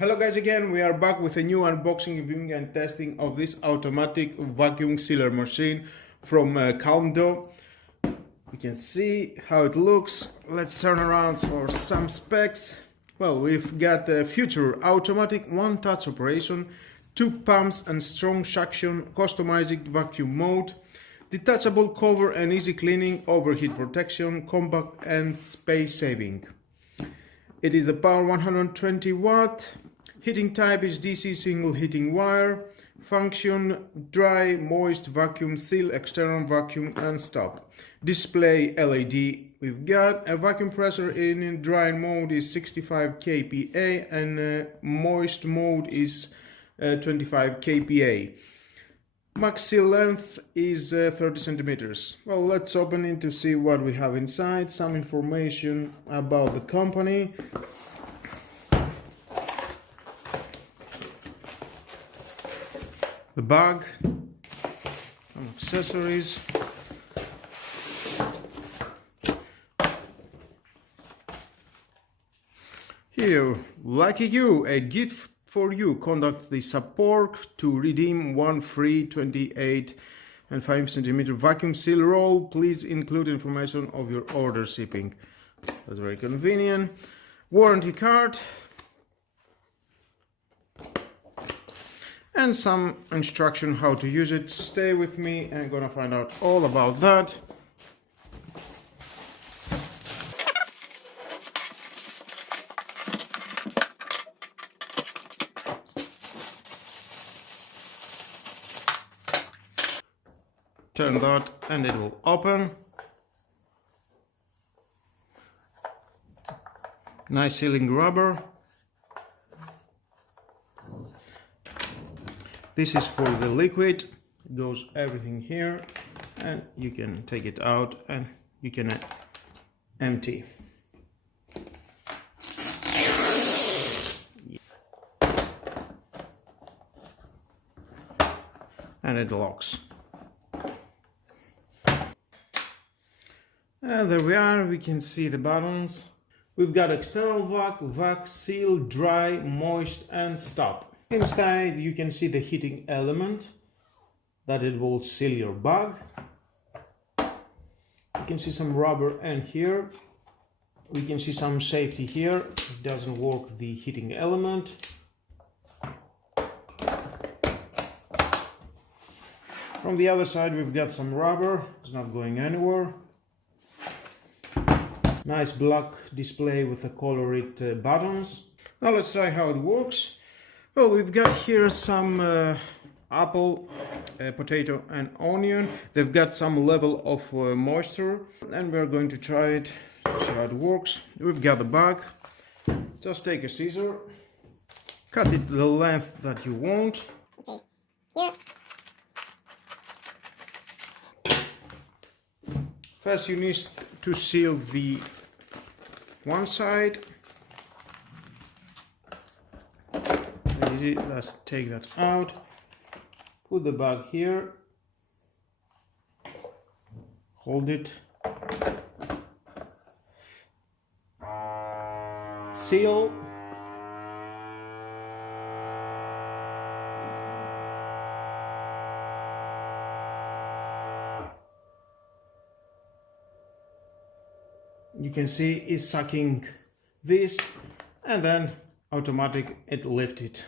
Hello guys, again we are back with a new unboxing, reviewing and testing of this automatic vacuum sealer machine from Calmdo. You can see how it looks. Let's turn around for some specs. Well, we've got a future automatic one-touch operation, 2 pumps and strong suction, customizing vacuum mode, detachable cover and easy cleaning, overheat protection, compact and space saving. It is the power 120 watt. Heating type is DC single heating wire. Function dry, moist, vacuum seal, external vacuum and stop. Display LED. We've got a vacuum pressure in dry mode is 65 kPa and moist mode is 25 kPa. Max seal length is 30 centimeters. Well, let's open it to see what we have inside. Some information about the company. The bag, some accessories, here, lucky you, a gift for you. Contact the support to redeem one free 28 and 5 cm vacuum seal roll. Please include information of your order shipping. That's very convenient. Warranty card. And some instruction how to use it. Stay with me, I'm gonna find out all about that. Turn that and it will open. Nice sealing rubber. This is for the liquid. It goes everything here and you can take it out and you can empty. And it locks. And there we are, we can see the buttons. We've got external vac, seal, dry, moist and stop. Inside you can see the heating element that it will seal your bag. You can see some rubber and here. We can see some safety here. It doesn't work the heating element. From the other side we've got some rubber. It's not going anywhere. Nice black display with the colored buttons. Now let's try how it works. Well, we've got here some apple, potato and onion. They've got some level of moisture and we're going to try it, see how it works. We've got the bag. Just take a scissor, cut it the length that you want. Okay, here. First you need to seal the one side. Easy. Let's take that out. Put the bag here. Hold it. Seal. You can see it's sucking this and then automatic it lifts it.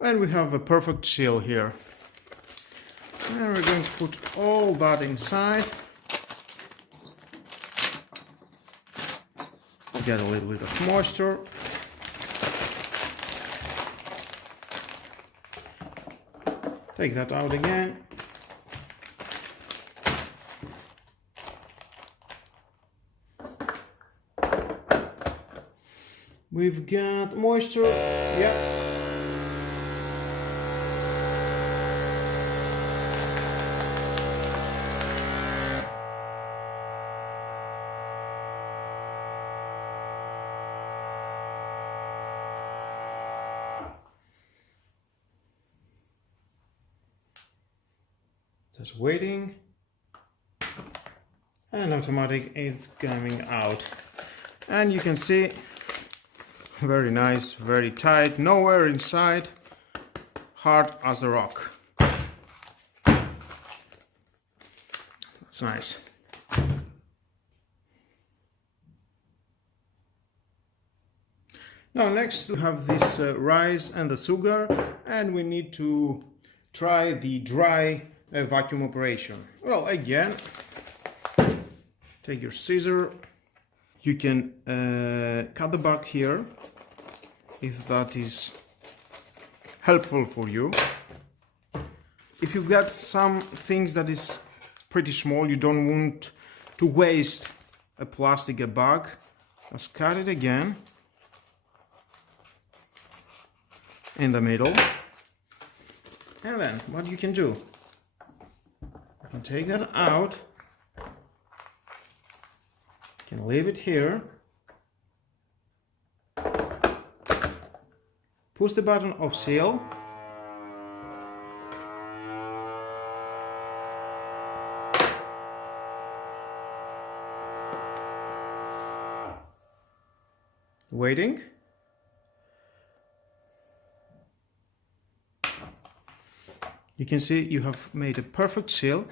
And we have a perfect seal here. And we're going to put all that inside. Get a little bit of moisture. Take that out again. We've got moisture, yeah. Just waiting. And automatic is coming out. And you can see Very nice, very tight, no air inside, hard as a rock. That's nice. Now next we have this rice and the sugar, and we need to try the dry vacuum operation. Well, again, take your scissor. You can cut the back here if that is helpful for you. If you've got some things that is pretty small, you don't want to waste a plastic bag, just cut it again in the middle. And then what you can do, you can take that out, you can leave it here, push the button of seal, waiting. You can see you have made a perfect seal.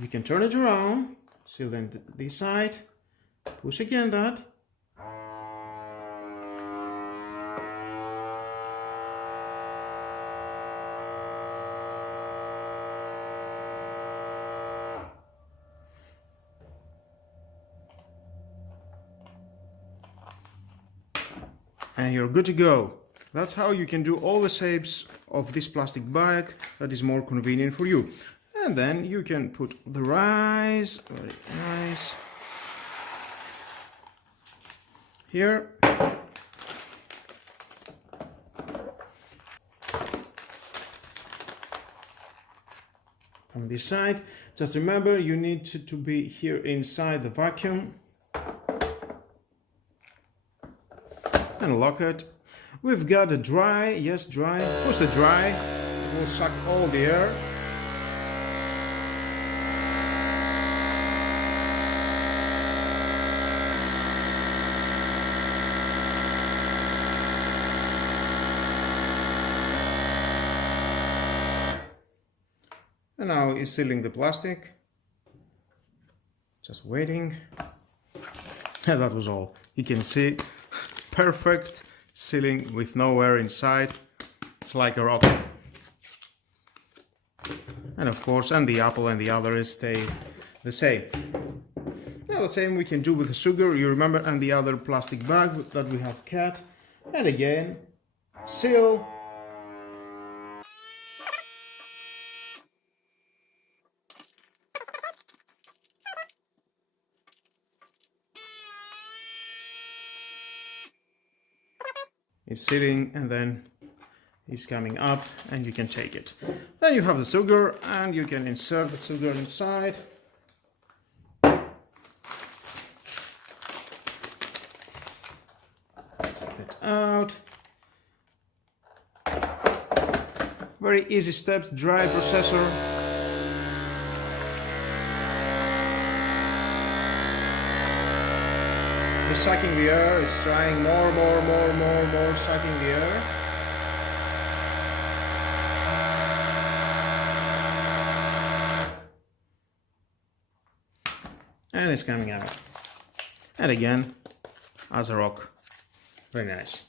You can turn it around, seal then this side, push again that. And you're good to go. That's how you can do all the shapes of this plastic bag that is more convenient for you. And then you can put the rice, very nice, here. From this side, just remember you need to be here inside the vacuum. And lock it. We've got a dry, yes, dry. Push the dry, it will suck all the air. And now it's sealing the plastic. Just waiting. And that was all. You can see perfect sealing with no air inside. It's like a rocket. And of course, and the apple and the others stay the same. Now the same we can do with the sugar, you remember, and the other plastic bag that we have cut. And again, seal. It's sitting and then it's coming up and you can take it. Then you have the sugar and you can insert the sugar inside. Take it out. Very easy steps, dry processor. It's sucking the air, it's trying more, sucking the air. And it's coming out. And again, as a rock. Very nice.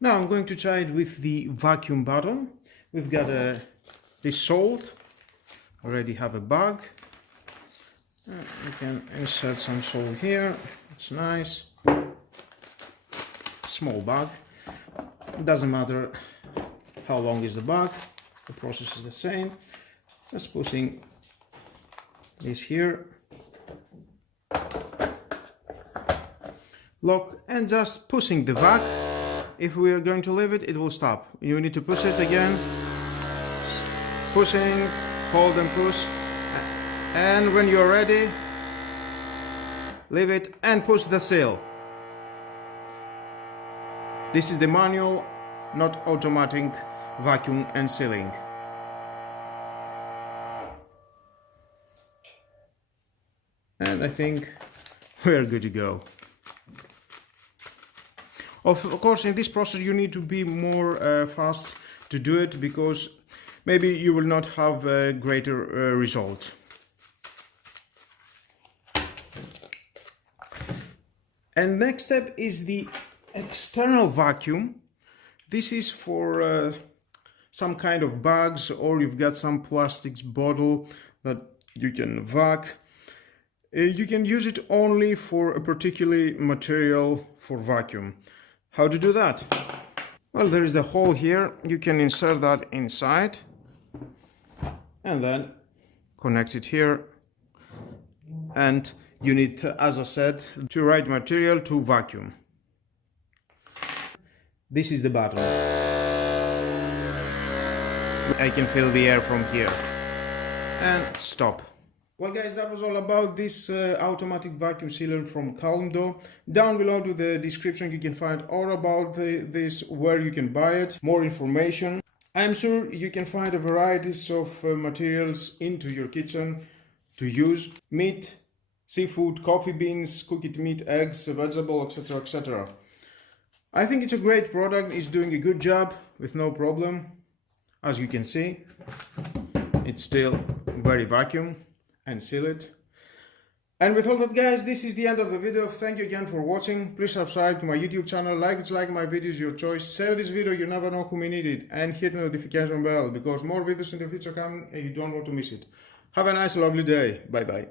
Now I'm going to try it with the vacuum button. We've got this salt. Already have a bag. We can insert some salt here. It's nice. Small bag. It doesn't matter how long is the bag. The process is the same. Just pushing this here. Lock and just pushing the vac. If we are going to leave it, it will stop. You need to push it again. Pushing, hold and push. And when you're ready, leave it and push the seal. This is the manual, not automatic vacuum and sealing. And I think we're good to go. Of course, in this process you need to be more fast to do it, because maybe you will not have a greater result. And next step is the external vacuum. This is for some kind of bags, or you've got some plastics bottle that you can vac. You can use it only for a particular material for vacuum. How to do that? Well, there is a hole here. You can insert that inside and then connect it here. And you need, as I said, the right material to vacuum. This is the button. I can feel the air from here. And stop. Well guys, that was all about this automatic vacuum sealer from Calmdo. Down below to the description you can find all about this, where you can buy it, more information. I'm sure you can find a variety of materials into your kitchen to use. Meat, seafood, coffee beans, cooked meat, eggs, vegetable, etc, etc. I think it's a great product. It's doing a good job with no problem. As you can see, it's still very vacuum and seal it. And with all that guys, this is the end of the video. Thank you again for watching. Please subscribe to my YouTube channel, like my videos, your choice. Share this video, you never know who may need it, and hit the notification bell, because more videos in the future come and you don't want to miss it. Have a nice lovely day. Bye bye.